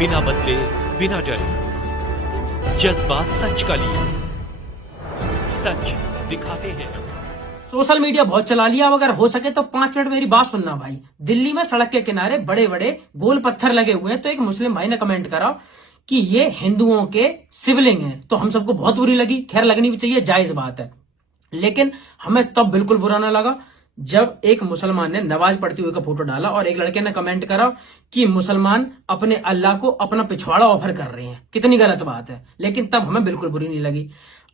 बिना बदले, बिना डरे, जज्बा सच का लिए, सच दिखाते हैं। सोशल मीडिया बहुत चला लिया। अब अगर हो सके तो 5 मिनट मेरी बात सुनना भाई। दिल्ली में सड़क के किनारे बड़े बड़े गोल पत्थर लगे हुए हैं, तो एक मुस्लिम भाई ने कमेंट करा कि ये हिंदुओं के शिवलिंग हैं। तो हम सबको बहुत बुरी लगी। खैर, लगनी भी चाहिए, जायज बात है। लेकिन हमें तब बिल्कुल बुरा ना लगा जब एक मुसलमान ने नमाज पढ़ते हुए का फोटो डाला और एक लड़के ने कमेंट करा कि मुसलमान अपने अल्लाह को अपना पिछवाड़ा ऑफर कर रहे हैं। कितनी गलत बात है। लेकिन तब हमें बिल्कुल बुरी नहीं लगी।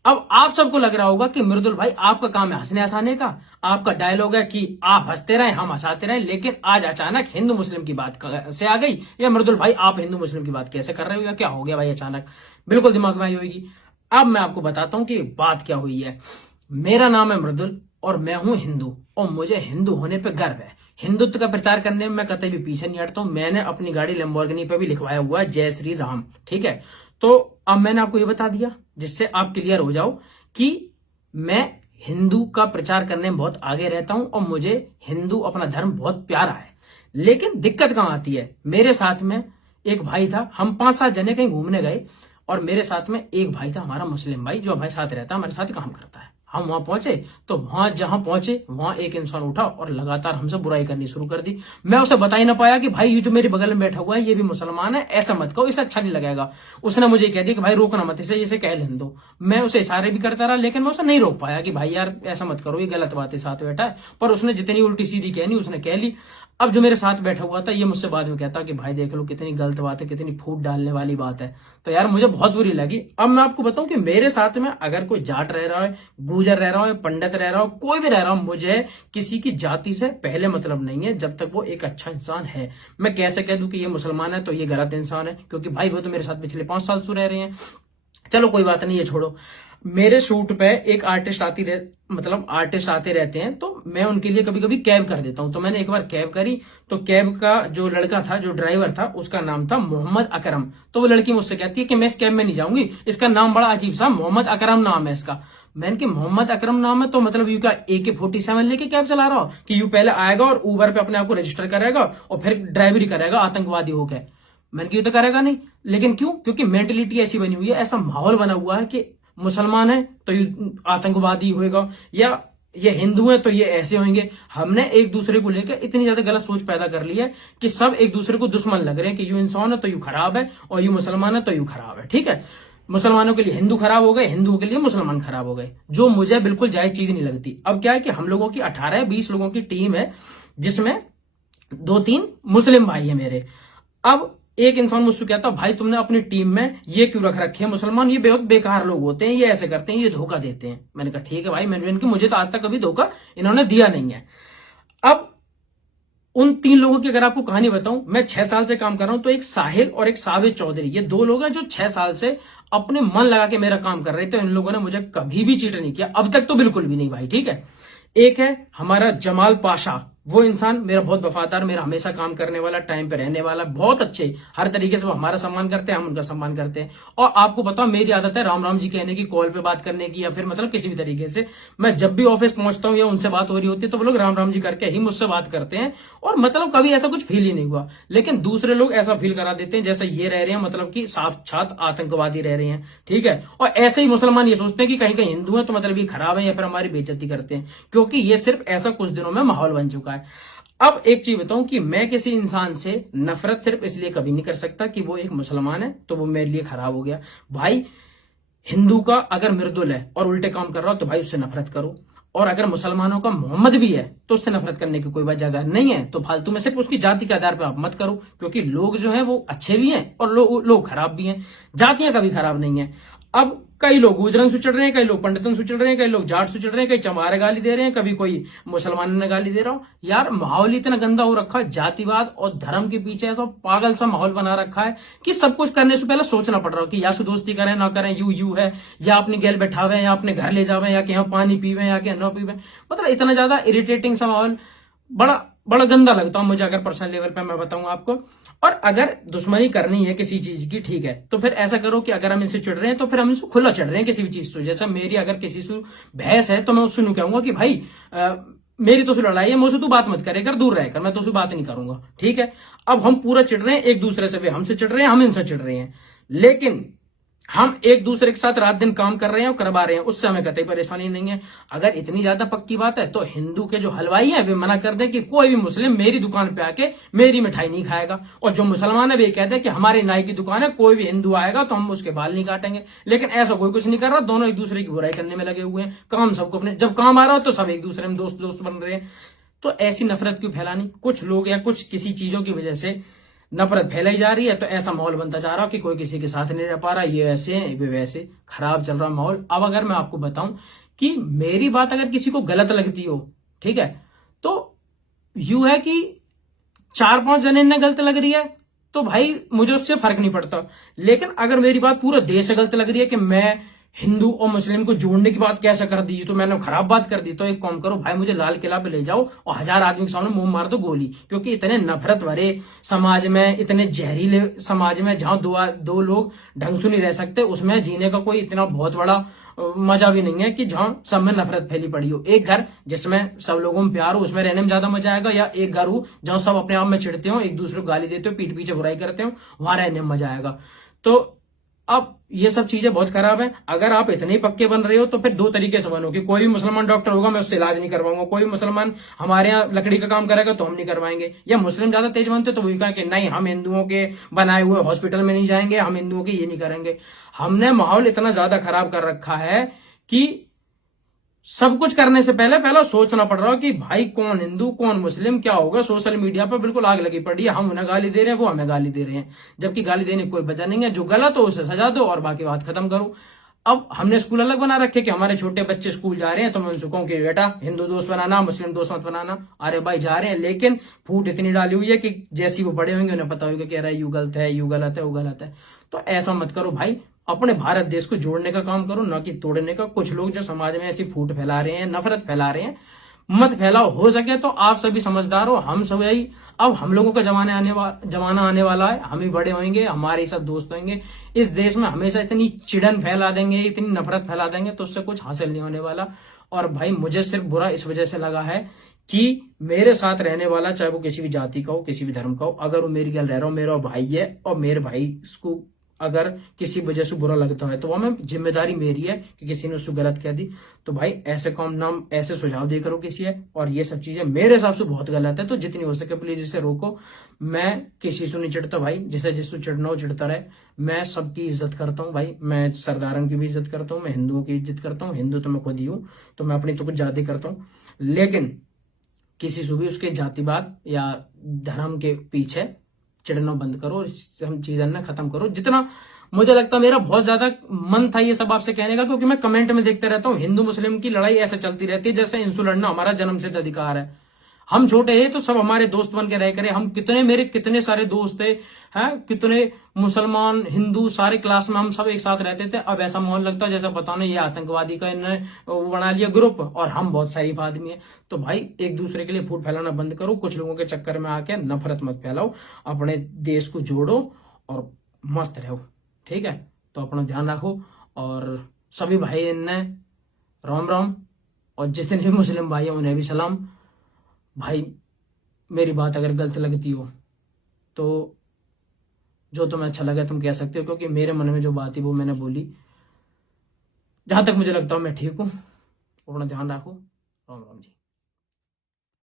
अब आप सबको लग रहा होगा कि मृदुल भाई आपका काम है हंसने हंसाने का, आपका डायलॉग है कि आप हंसते रहे हम हंसाते रहे। लेकिन आज अचानक हिंदू मुस्लिम की बात से आ गई। या मृदुल भाई आप हिंदू मुस्लिम की बात कैसे कर रहे हो, या क्या हो गया भाई अचानक, बिल्कुल दिमाग में आई होगी। अब मैं आपको बताता हूं कि बात क्या हुई है। मेरा नाम है मृदुल और मैं हूं हिंदू, और मुझे हिंदू होने पे गर्व है। हिंदुत्व का प्रचार करने में मैं कतई भी पीछे नहीं हटता हूं। मैंने अपनी गाड़ी लैम्बोर्गिनी पे भी लिखवाया हुआ है जय श्री राम। ठीक है, तो अब मैंने आपको ये बता दिया जिससे आप क्लियर हो जाओ कि मैं हिंदू का प्रचार करने में बहुत आगे रहता हूं और मुझे हिंदू अपना धर्म बहुत प्यारा है। लेकिन दिक्कत कहां आती है, मेरे साथ में एक भाई था, हम 5-7 जने कहीं घूमने गए और मेरे साथ में एक भाई था हमारा मुस्लिम भाई, जो हमारे साथ रहता है, हमारे साथ काम करता है। हम वहां पहुंचे तो वहां जहां पहुंचे वहां एक इंसान उठा और लगातार हमसे बुराई करनी शुरू कर दी। मैं उसे बता ही ना पाया कि भाई ये जो मेरे बगल में बैठा हुआ है ये भी मुसलमान है, ऐसा मत कहो, इसे अच्छा नहीं लगेगा। उसने मुझे कह दिया कि भाई रोकना मत, इसे कह लेने दो। मैं उसे इशारे भी करता रहा, लेकिन मैं उसे नहीं रोक पाया कि भाई यार ऐसा मत करो, ये गलत बात है, साथ बैठा है। पर उसने जितनी उल्टी सीधी कहनी उसने कह ली। अब जो मेरे साथ बैठा हुआ था ये मुझसे बाद में कहता कि भाई देख लो कितनी गलत बात है, कितनी फूट डालने वाली बात है। तो यार मुझे बहुत बुरी लगी। अब मैं आपको बताऊं कि मेरे साथ में अगर कोई जाट रह रहा है, गुर्जर रह रहा है, पंडित रह रहा हो, कोई भी रह रहा हो, मुझे किसी की जाति से पहले मतलब नहीं है जब तक वो एक अच्छा इंसान है। मैं कैसे कह दूं कि ये मुसलमान है तो ये गलत इंसान है, क्योंकि भाई वो तो मेरे साथ पिछले 5 साल से रह रहे हैं। चलो कोई बात नहीं, ये छोड़ो। मेरे शूट पे एक आर्टिस्ट आर्टिस्ट आते रहते हैं, तो मैं उनके लिए कभी कभी कैब कर देता हूं। तो मैंने एक बार कैब करी, तो कैब का जो लड़का था, जो ड्राइवर था, उसका नाम था मोहम्मद अकरम। तो वो लड़की मुझसे कहती है कि मैं इस कैब में नहीं जाऊंगी, इसका नाम बड़ा अजीब सा मोहम्मद अकरम नाम है इसका। मैंने कि मोहम्मद अकरम नाम है तो मतलब यू का AK-47 लेके कैब चला रहा हो कि यू पहले आएगा और ऊबर पे अपने आप को रजिस्टर करेगा और फिर ड्राइवरी करेगा आतंकवादी होकर। मैंने कि ये तो करेगा नहीं। लेकिन क्यों? क्योंकि मेंटेलिटी ऐसी बनी हुई है, ऐसा माहौल बना हुआ है कि मुसलमान है तो ये आतंकवादी होएगा, या ये हिंदू है तो ये ऐसे होंगे। हमने एक दूसरे को लेकर इतनी ज्यादा गलत सोच पैदा कर ली है कि सब एक दूसरे को दुश्मन लग रहे हैं कि यू इंसान है तो यू खराब है, और यू मुसलमान है तो यू खराब है। ठीक है, मुसलमानों के लिए हिंदू खराब हो गए, हिंदुओं के लिए मुसलमान खराब हो गए, जो मुझे बिल्कुल जायज चीज नहीं लगती। अब क्या है कि हम लोगों की 18-20 लोगों की टीम है, जिसमें 2-3 मुस्लिम भाई है मेरे। अब एक इंसान मुझसे कहता भाई तुमने अपनी टीम में ये क्यों रख रखे हैं मुसलमान, ये बहुत बेकार लोग होते हैं, ये ऐसे करते हैं, ये धोखा देते हैं। मैंने कहा ठीक है भाई, मैंने मुझे तो आज तक कभी धोखा इन्होंने दिया नहीं है। अब उन 3 लोगों की अगर आपको कहानी बताऊं, मैं 6 साल से काम कर रहा हूं, तो एक साहिल और एक साबित चौधरी, ये 2 लोग हैं जो 6 साल से अपने मन लगा के मेरा काम कर रहे थे। इन लोगों ने मुझे कभी भी चीट नहीं किया, अब तक तो बिल्कुल भी नहीं भाई। ठीक है, एक है हमारा जमाल पाशा, वो इंसान मेरा बहुत वफादार, मेरा हमेशा काम करने वाला, टाइम पे रहने वाला, बहुत अच्छे, हर तरीके से वो हमारा सम्मान करते हैं, हम उनका सम्मान करते हैं। और आपको बताओ मेरी आदत है राम राम जी कहने की, कॉल पे बात करने की, या फिर मतलब किसी भी तरीके से। मैं जब भी ऑफिस पहुंचता हूं या उनसे बात हो रही होती है तो वो लोग राम राम जी करके ही मुझसे बात करते हैं, और मतलब कभी ऐसा कुछ फील ही नहीं हुआ। लेकिन दूसरे लोग ऐसा फील करा देते हैं जैसे ये रह रहे हैं मतलब कि साक्षात आतंकवादी रह रहे हैं। ठीक है, और ऐसे ही मुसलमान ये सोचते हैं कि कहीं कहीं हिंदू है तो मतलब ये खराब है, या फिर हमारी बेइज्जती करते हैं, क्योंकि ये सिर्फ ऐसा कुछ दिनों में माहौल बन चुका है। अब एक चीज बताऊं कि मैं किसी इंसान से नफरत सिर्फ इसलिए कभी नहीं कर सकता कि वो एक मुसलमान है तो वो मेरे लिए खराब हो गया। भाई हिंदू का अगर मृदुल है और उल्टे काम कर रहा हो तो भाई उससे नफरत करो, और अगर मुसलमानों का मोहम्मद भी है तो उससे नफरत करने की कोई वजह नहीं है। तो फालतू में सिर्फ उसकी जाति के आधार पर आप मत करो, क्योंकि लोग जो हैं वो अच्छे भी हैं और लोग खराब भी हैं, जातियां कभी खराब नहीं है। अब कई लोग गुजरंग से चढ़ रहे हैं, कई लोग पंडितन से चढ़ रहे हैं, कई लोग जाट से चढ़ रहे हैं, कई चमारे गाली दे रहे हैं, कभी कोई मुसलमान ने गाली दे रहा हो। यार माहौल इतना गंदा हो रखा है, जातिवाद और धर्म के पीछे ऐसा पागल सा माहौल बना रखा है कि सब कुछ करने से पहले सोचना पड़ रहा हो कि या सु दोस्ती करें ना करें, यू है, या अपनी गैल बैठावे, या अपने घर ले जावे, या कि यहाँ पानी पीवे, या कि न पीवे। मतलब इतना ज्यादा इरिटेटिंग सा माहौल, बड़ा बड़ा गंदा लगता है मुझे, अगर पर्सनल लेवल पे मैं बताऊं आपको। और अगर दुश्मनी करनी है किसी चीज की, ठीक है, तो फिर ऐसा करो कि अगर हम इनसे चिढ़ रहे हैं तो फिर हम इनसे खुला चिढ़ रहे हैं किसी भी चीज से। जैसा मेरी अगर किसी से बहस है तो मैं उससे कहूंगा कि भाई मेरी तो लड़ाई है, मुझसे तू बात मत करे कर, दूर रहकर, मैं तो बात नहीं करूंगा, ठीक है। अब हम पूरा चिढ़ रहे हैं एक दूसरे से, वे हमसे चिढ़ रहे हैं, हम इनसे चिढ़ रहे हैं, लेकिन हम एक दूसरे के साथ रात दिन काम कर रहे हैं और करवा रहे हैं, उससे हमें कतई परेशानी नहीं है। अगर इतनी ज्यादा पक्की बात है तो हिंदू के जो हलवाई हैं वे मना कर दें कि कोई भी मुस्लिम मेरी दुकान पे आके मेरी मिठाई नहीं खाएगा, और जो मुसलमान है वे कहते हैं कि हमारी नाई की दुकान है, कोई भी हिंदू आएगा तो हम उसके बाल नहीं काटेंगे। लेकिन ऐसा कोई कुछ नहीं कर रहा, दोनों एक दूसरे की बुराई करने में लगे हुए हैं। काम सबको अपने, जब काम आ रहा हो तो सब एक दूसरे में दोस्त दोस्त बन रहे हैं। तो ऐसी नफरत क्यों फैलानी? कुछ लोग या कुछ किसी चीजों की वजह से नफरत फैलाई जा रही है, तो ऐसा माहौल बनता जा रहा कि कोई किसी के साथ नहीं रह पा रहा, ये ऐसे वे वैसे, खराब चल रहा माहौल। अब अगर मैं आपको बताऊं कि मेरी बात अगर किसी को गलत लगती हो, ठीक है, तो यूं है कि 4-5 जने ने गलत लग रही है तो भाई मुझे उससे फर्क नहीं पड़ता। लेकिन अगर मेरी बात पूरा देश से गलत लग रही है कि मैं हिंदू और मुस्लिम को जोड़ने की बात कैसे कर दी, तो मैंने खराब बात कर दी, तो एक काम करो भाई, मुझे लाल किला पे ले जाओ और 1000 आदमी के सामने मुंह मार दो गोली। क्योंकि इतने नफरत भरे समाज में, इतने जहरीले समाज में, जहां दो लोग ढंग से नहीं रह सकते, उसमें जीने का कोई इतना बहुत बड़ा मजा भी नहीं है कि जहां सब में नफरत फैली पड़ी हो। एक घर जिसमें सब लोगों में प्यार हो, उसमें रहने में ज्यादा मजा आएगा, या एक घर हो जहां सब अपने आप में चिढ़ते हो, एक दूसरे को गाली देते हो, पीठ पीछे बुराई करते हो, वहां रहने में मजा आएगा। तो अब ये सब चीजें बहुत खराब है। अगर आप इतने ही पक्के बन रहे हो तो फिर दो तरीके से बनो कि कोई भी मुसलमान डॉक्टर होगा मैं उससे इलाज नहीं करवाऊंगा, कोई मुसलमान हमारे यहाँ लकड़ी का काम करेगा तो हम नहीं करवाएंगे, या मुस्लिम ज्यादा तेज बनते तो वही कहा कि नहीं हम हिंदुओं के बनाए हुए हॉस्पिटल में नहीं जाएंगे, हम हिंदुओं के ये नहीं करेंगे। हमने माहौल इतना ज्यादा खराब कर रखा है कि सब कुछ करने से पहले सोचना पड़ रहा है कि भाई कौन हिंदू कौन मुस्लिम क्या होगा। सोशल मीडिया पर बिल्कुल आग लगी पड़ी है, हम उन्हें गाली दे रहे हैं, वो हमें गाली दे रहे हैं, जबकि गाली देने की कोई वजह नहीं है। जो गलत हो उसे सजा दो और बाकी बात खत्म करो। अब हमने स्कूल अलग बना रखे कि हमारे छोटे बच्चे स्कूल जा रहे हैं तो मैं उनसे कहूं कि बेटा हिंदू दोस्त बनाना, मुस्लिम दोस्त मत बनाना। अरे भाई जा रहे हैं, लेकिन फूट इतनी डाली हुई है कि जैसी वो बड़े होंगे उन्हें पता होगा कि अरे यू गलत है, यू गलत है, वो गलत है। तो ऐसा मत करो भाई, अपने भारत देश को जोड़ने का काम करो, ना कि तोड़ने का। कुछ लोग जो समाज में ऐसी फूट फैला रहे हैं, नफरत फैला रहे हैं, मत फैलाओ। हो सके तो आप सभी समझदार हो, हम सब यही, अब हम लोगों का जमाना आने वाला है, हम ही बड़े होंगे, हमारे सब दोस्त होंगे। इस देश में हमेशा इतनी चिड़न फैला देंगे, इतनी नफरत फैला देंगे तो उससे कुछ हासिल नहीं होने वाला। और भाई मुझे सिर्फ बुरा इस वजह से लगा है कि मेरे साथ रहने वाला, चाहे वो किसी भी जाति का हो, किसी भी धर्म का हो, अगर वो मेरी गल रह रहा हो, मेरा भाई है, और मेरे भाई को अगर किसी वजह से बुरा लगता है तो वह मैं जिम्मेदारी मेरी है कि किसी ने उसको गलत कह दी, तो भाई ऐसे काम नाम ऐसे सुझाव दे करो किसी है। और ये सब चीजें मेरे हिसाब से बहुत गलत है, तो जितनी हो सके प्लीज इसे रोको। मैं किसी से नहीं चिढ़ता भाई, जिसे जिसको चिढ़ना हो चिढ़ता रहे। मैं सबकी इज्जत करता हूँ भाई, मैं सरदारों की भी इज्जत करता हूँ, मैं हिंदुओं की इज्जत करता हूँ, हिंदू तो मैं खुद ही हूँ, तो मैं अपनी तो कुछ ज्यादा करता हूँ। लेकिन किसी से भी उसके जातिवाद या धर्म के पीछे चिढ़ना बंद करो, हम चीजें ना खत्म करो। जितना मुझे लगता, मेरा बहुत ज्यादा मन था ये सब आपसे कहने का, क्योंकि मैं कमेंट में देखते रहता हूँ हिंदू मुस्लिम की लड़ाई ऐसे चलती रहती है जैसे इंसु लड़ना हमारा जन्मसिद्ध अधिकार है। हम छोटे हैं तो सब हमारे दोस्त बन के रह करे, हम मेरे कितने सारे दोस्त थे, हैं, कितने मुसलमान हिंदू सारे क्लास में हम सब एक साथ रहते थे। अब ऐसा माहौल लगता है जैसा पता नहीं ये आतंकवादी का इन्होंने वो बना लिया ग्रुप, और हम बहुत शरीफ आदमी है। तो भाई एक दूसरे के लिए फूट फैलाना बंद करो, कुछ लोगों के चक्कर में आके नफरत मत फैलाओ, अपने देश को जोड़ो और मस्त रहो, ठीक है। तो अपना ध्यान रखो, और सभी भाई इनने राम राम, और जितने भी मुस्लिम भाई हैं उन्हें भी सलाम। भाई मेरी बात अगर गलत लगती हो तो जो तुम्हें अच्छा लगे तुम कह सकते हो, क्योंकि मेरे मन में जो बात थी वो मैंने बोली। जहां तक मुझे लगता है मैं ठीक हूं। अपना ध्यान रखो। राम राम जी।